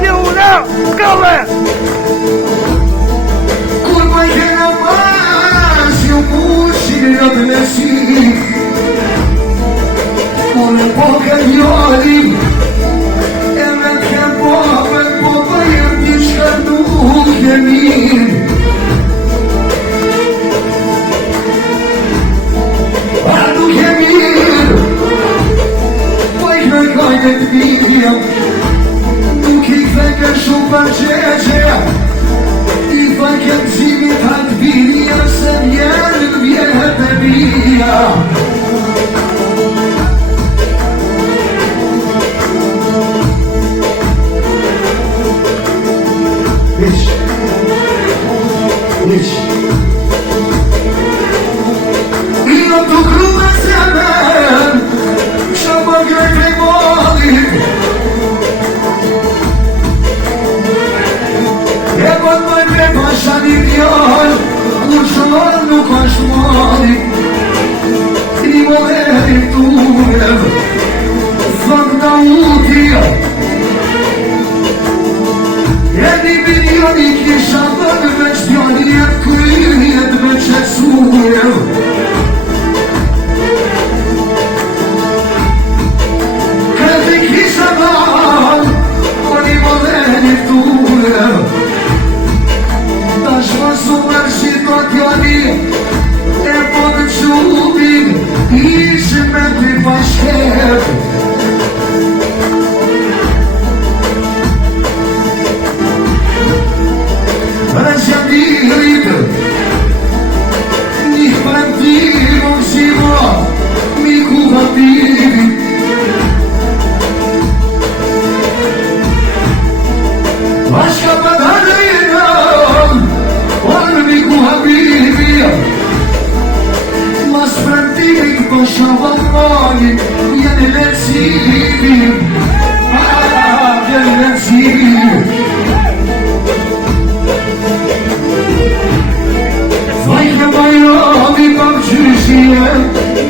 ti ura, kale! Kur më kena pas, ju pushin në të mesin, kur në poke njori, e me ke pope, pope jem t'i shka nuk e mirë. A nuk e mirë, po i kërkojnë të mirë, nuk i këtheke shumë për qeqe, i fëken zimit atë birja, se njerë në vjetë e birja. Nici. Io tu cruda semen, și-a băgat pe moli. E pot mai pe pașa din iar, ușor nu coșmari. Rimolere tue, fac da utia. E diminioni che sciamban vestioni e qui ed vece sue. Credi chi sciamban, oni voleni tue. Daš vas umerši totjani, e pod čubin, iši me ti pašket. Разъединит, не хватило всего, мигу хватили. Ваша подарина, он мигу хватили. Mas frantili, pošava moli, ja ne lecim, ja ne lecim. Vajka bajrami kam qyshje,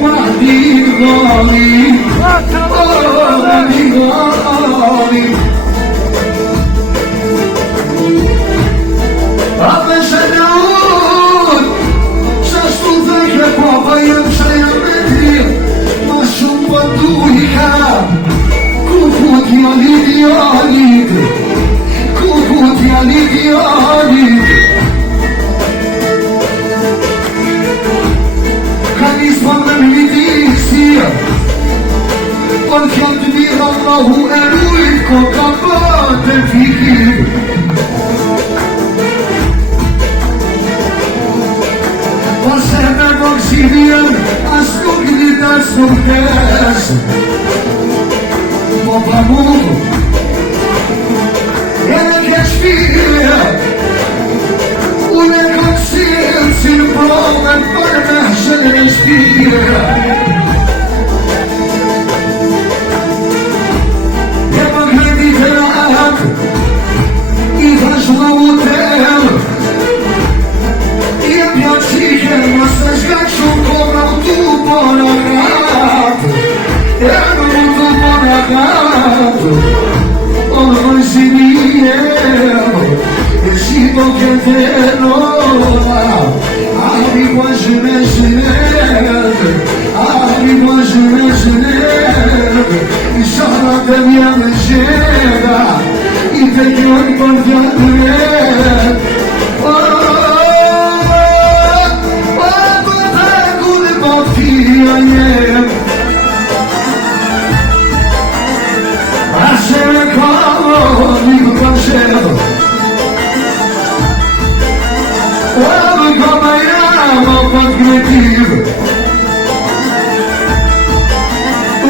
mahdi gali, mahdi gali. A peshe në unë, qashtu dheke papa jem shaja me ti, ma shumë pëndu i kam, ku putja lidjanit, ku putja lidjanit. Por fjallë të mirë Allahu e rujt, ko ka bëtë e fikir. Por se me voksilien, as nuk dit as nuk des. Po pa mu, e në ke shpirë, unë e kam silë si në provën për me shënë e shpirë. I vazhna u tem, i piaciche, ma se sgaccio come un tubo nagato, e un tubo nagato, ormai si viene, e si può che te nova, abi quasi mesinete, abi quasi mesinete, i sarà te mia mesera, i te chiodi con fiamme, con le bottiglie, a se ne cavo di pensiero, ora come amo per creativo,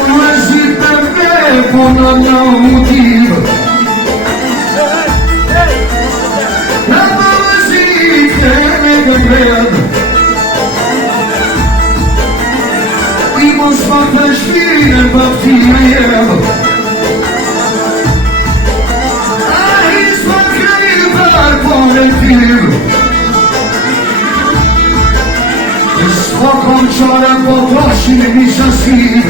non si per me, con un motivo. I mos ma të shpirë bëftina jem, a i s'ma t'krejnë për kolektiv, s'po kom qare po t'oshin e nishasin.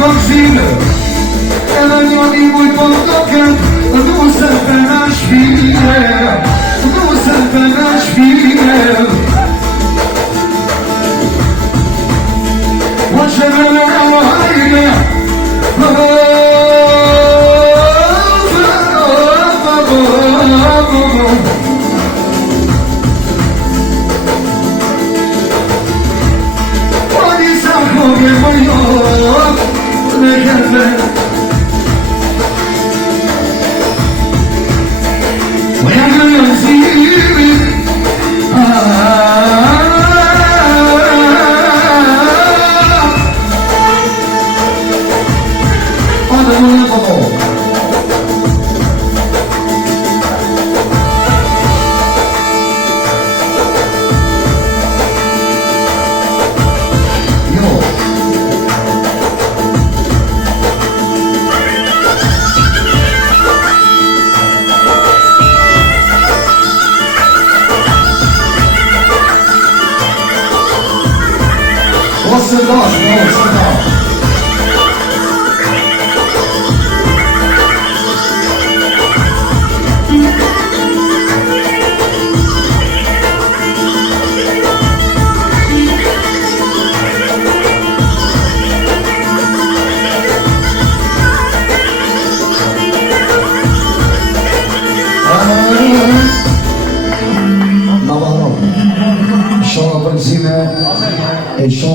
vazhime edhe njoni mujt po toket du se të në shpije du se të në shpije o që në hajde Você gosta, não, você não. Inshallah,